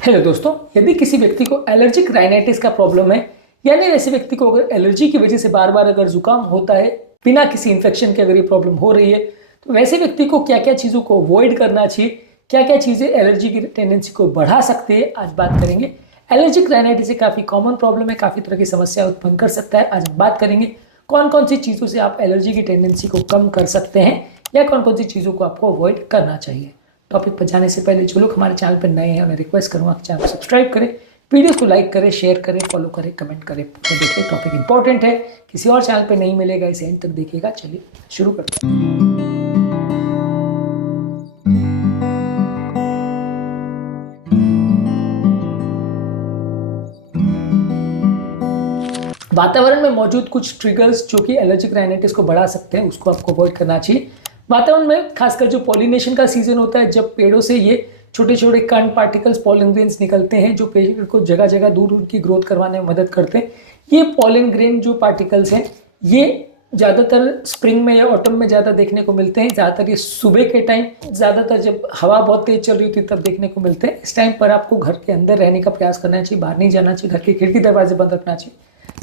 Hello दोस्तों, यदि किसी व्यक्ति को एलर्जिक राइनाइटिस का प्रॉब्लम है, यानी ऐसे व्यक्ति को अगर एलर्जी की वजह से बार बार अगर जुकाम होता है बिना किसी इन्फेक्शन के अगर ये प्रॉब्लम हो रही है, तो वैसे व्यक्ति को क्या क्या चीज़ों को अवॉइड करना चाहिए, क्या क्या चीज़ें एलर्जी की टेंडेंसी को बढ़ा सकती है, आज बात करेंगे। एलर्जिक राइनाइटिस एक काफ़ी कॉमन प्रॉब्लम है, काफ़ी तरह की समस्या उत्पन्न कर सकता है। आज हम बात करेंगे कौन कौन सी चीज़ों से आप एलर्जी की टेंडेंसी को कम कर सकते हैं या कौन कौन सी चीज़ों को आपको अवॉइड करना चाहिए। टॉपिक पर जाने से पहले जो लोग हमारे चैनल पर नए हैं उन्हें रिक्वेस्ट करूँगा कि चैनल को सब्सक्राइब करें, वीडियोस को लाइक करें, शेयर करें, फॉलो करें, कमेंट करें। तो देखिए टॉपिक इंपॉर्टेंट है, किसी और चैनल पर नहीं मिलेगा, इसे एंड तक देखिएगा। चलिए शुरू करते हैं। वातावरण में मौजूद कुछ ट्रिगर्स जो कि एलर्जिक राइनाइटिस को बढ़ा सकते हैं, उसको आपको अवॉइड करना चाहिए। वातावरण में खासकर जो पॉलिनेशन का सीजन होता है, जब पेड़ों से ये छोटे छोटे कण पार्टिकल्स पॉलन ग्रेन्स निकलते हैं जो पेड़ को जगह जगह दूर दूर की ग्रोथ करवाने में मदद करते हैं। ये पॉलन ग्रेन जो पार्टिकल्स हैं ये ज़्यादातर स्प्रिंग में या ऑटम में ज़्यादा देखने को मिलते हैं। ज़्यादातर ये सुबह के टाइम, ज़्यादातर जब हवा बहुत तेज चल रही होती है तब देखने को मिलते हैं। इस टाइम पर आपको घर के अंदर रहने का प्रयास करना चाहिए, बाहर नहीं जाना चाहिए, घर के खिड़की दरवाजे बंद रखना चाहिए,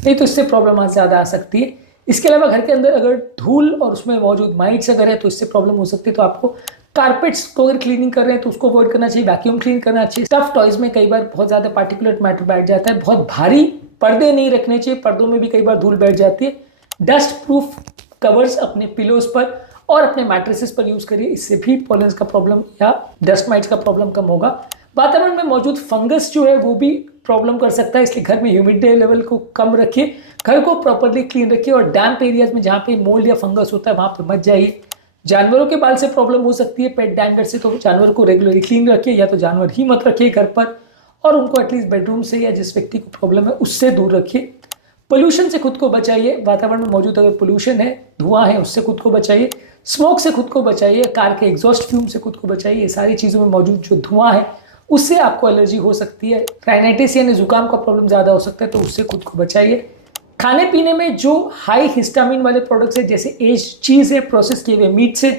नहीं तो इससे प्रॉब्लम ज़्यादा आ सकती है। इसके अलावा घर के अंदर अगर धूल और उसमें मौजूद माइट्स अगर है तो इससे प्रॉब्लम हो सकती है। तो आपको कारपेट्स को अगर क्लीनिंग कर रहे हैं तो उसको अवॉइड करना चाहिए, वैक्यूम क्लीन करना चाहिए। स्टफ टॉयज में कई बार बहुत ज़्यादा पार्टिकुलेट मैटर बैठ जाता है, बहुत भारी पर्दे नहीं रखने चाहिए, पर्दों में भी कई बार धूल बैठ जाती है। डस्ट प्रूफ कवर्स अपने पिलोज पर और अपने मैट्रेसेस पर यूज करिए, इससे भी पॉलेंस का प्रॉब्लम या डस्ट माइट्स का प्रॉब्लम कम होगा। वातावरण में मौजूद फंगस जो है वो भी प्रॉब्लम कर सकता है, इसलिए घर में ह्यूमिडिटी लेवल को कम रखिए, घर को प्रॉपर्ली क्लीन रखिए और डैम्प एरियाज में जहाँ पे मोल्ड या फंगस होता है वहाँ पे मत जाइए। जानवरों के बाल से प्रॉब्लम हो सकती है, पेट डैंडर से, तो जानवर को रेगुलरली क्लीन रखिए या तो जानवर ही मत रखिए घर पर, और उनको एटलीस्ट बेडरूम से या जिस व्यक्ति को प्रॉब्लम है उससे दूर रखिए। पोल्यूशन से खुद को बचाइए, वातावरण में मौजूद अगर पोल्यूशन है, धुआं है, उससे खुद को बचाइए। स्मोक से खुद को बचाइए, कार के एग्जॉस्ट फ्यूम से खुद को बचाइए। ये सारी चीज़ों में मौजूद जो धुआं है उससे आपको एलर्जी हो सकती है। राइनाइटिस यानी जुकाम का प्रॉब्लम ज़्यादा हो सकता है, तो उससे खुद को बचाइए। खाने पीने में जो हाई हिस्टामिन वाले प्रोडक्ट्स है, जैसे एज चीज़ है, प्रोसेस किए हुए मीट से,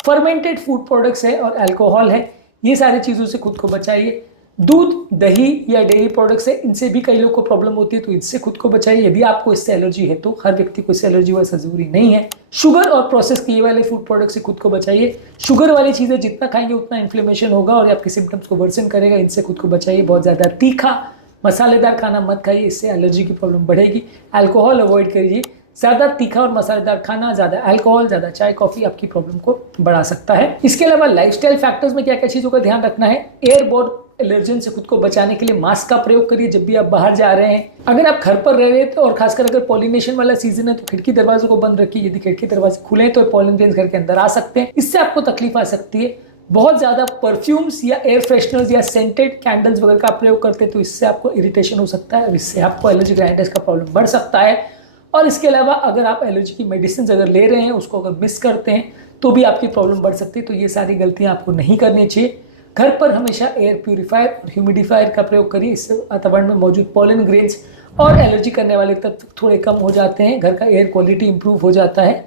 फर्मेंटेड फूड प्रोडक्ट्स है और अल्कोहल है, ये सारी चीज़ों से खुद को बचाइए। दूध, दही या डेयरी प्रोडक्ट्स है, इनसे भी कई लोग को प्रॉब्लम होती है, तो इससे खुद को बचाइए। यदि आपको इससे एलर्जी है, तो हर व्यक्ति को इससे एलर्जी हो ऐसा जरूरी नहीं है। शुगर और प्रोसेस किए वाले फूड प्रोडक्ट से खुद को बचाइए। शुगर वाली चीज़ें जितना खाएंगे उतना इन्फ्लेमेशन होगा और आपके सिम्टम्स को वर्सन करेगा, इनसे खुद को बचाइए। बहुत ज़्यादा तीखा मसालेदार खाना मत खाइए, इससे एलर्जी की प्रॉब्लम बढ़ेगी। अल्कोहल अवॉइड करिए, ज़्यादा तीखा और मसालेदार खाना, ज़्यादा अल्कोहल, ज़्यादा चाय कॉफ़ी आपकी प्रॉब्लम को बढ़ा सकता है। इसके अलावा लाइफस्टाइल फैक्टर्स में क्या क्या चीज़ों का ध्यान रखना है। एयरबोर्न एलर्जन से खुद को बचाने के लिए मास्क का प्रयोग करिए जब भी आप बाहर जा रहे हैं। अगर आप घर पर रह रहे हैं तो, और खासकर अगर पॉलिनेशन वाला सीजन है, तो खिड़की दरवाजों को बंद रखिए। यदि खिड़की दरवाजे खुले हैं तो पॉलन ग्रेन्स घर के अंदर आ सकते हैं, इससे आपको तकलीफ आ सकती है। बहुत ज़्यादा परफ्यूम्स या एयर फ्रेशनर्स या सेंटेड कैंडल्स वगैरह का प्रयोग करते हैं तो इससे आपको इरिटेशन हो सकता है, इससे आपको एलर्जिक राइनाइटिस का प्रॉब्लम बढ़ सकता है। और इसके अलावा अगर आप एलर्जी की मेडिसिन अगर ले रहे हैं, उसको अगर मिस करते हैं तो भी आपकी प्रॉब्लम बढ़ सकती है। तो ये सारी गलतियाँ आपको नहीं करनी चाहिए। घर पर हमेशा एयर प्यूरीफायर और ह्यूमिडिफायर का प्रयोग करिए, इससे वातावरण में मौजूद पॉलन ग्रेन्स और एलर्जी करने वाले तत्व थोड़े कम हो जाते हैं, घर का एयर क्वालिटी इंप्रूव हो जाता है।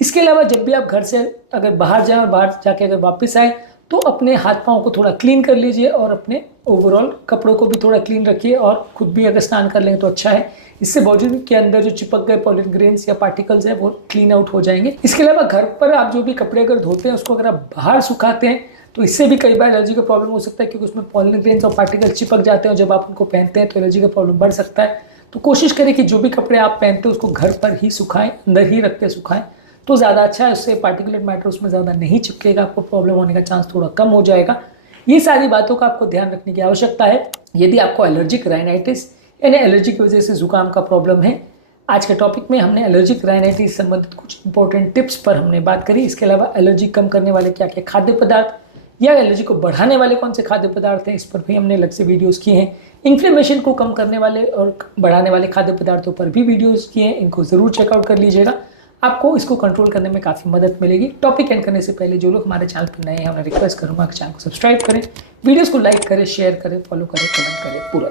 इसके अलावा जब भी आप घर से अगर बाहर जाएं और बाहर जाके अगर वापस आए तो अपने हाथ पाँव को थोड़ा क्लीन कर लीजिए और अपने ओवरऑल कपड़ों को भी थोड़ा क्लीन रखिए, और खुद भी अगर स्नान कर लें तो अच्छा है। इससे बॉडी के अंदर जो चिपक गए पॉलन ग्रेन्स या पार्टिकल्स है वो क्लीन आउट हो जाएंगे। इसके अलावा घर पर आप जो भी कपड़े अगर धोते हैं उसको अगर आप बाहर सुखाते हैं तो इससे भी कई बार एलर्जी का प्रॉब्लम हो सकता है, क्योंकि उसमें पॉलन ग्रेन्स और पार्टिकल चिपक जाते हैं और जब आप उनको पहनते हैं तो एलर्जी का प्रॉब्लम बढ़ सकता है। तो कोशिश करें कि जो भी कपड़े आप पहनते हैं उसको घर पर ही सुखाएं, अंदर ही रख के सुखाएं तो ज़्यादा अच्छा है। उससे पार्टिकुलेट मैटर उसमें ज़्यादा नहीं चिपकेगा, आपको प्रॉब्लम होने का चांस थोड़ा कम हो जाएगा। ये सारी बातों का आपको ध्यान रखने की आवश्यकता है यदि आपको एलर्जिक राइनाइटिस यानी एलर्जी की वजह से जुकाम का प्रॉब्लम है। आज के टॉपिक में हमने एलर्जिक राइनाइटिस संबंधित कुछ इंपॉर्टेंट टिप्स पर हमने बात करी। इसके अलावा एलर्जी कम करने वाले क्या क्या खाद्य पदार्थ या एलर्जी को बढ़ाने वाले कौन से खाद्य पदार्थ हैं, इस पर भी हमने अलग से वीडियोस किए हैं। इन्फ्लेमेशन को कम करने वाले और बढ़ाने वाले खाद्य पदार्थों पर भी वीडियोस किए हैं, इनको ज़रूर चेकआउट कर लीजिएगा, आपको इसको कंट्रोल करने में काफ़ी मदद मिलेगी। टॉपिक एंड करने से पहले जो लोग हमारे चैनल पर नए हैं उन्हें रिक्वेस्ट करूँगा कि चैनल को सब्सक्राइब करें, वीडियोज़ को लाइक करें, शेयर करें, फॉलो करें, कमेंट करें, पूरा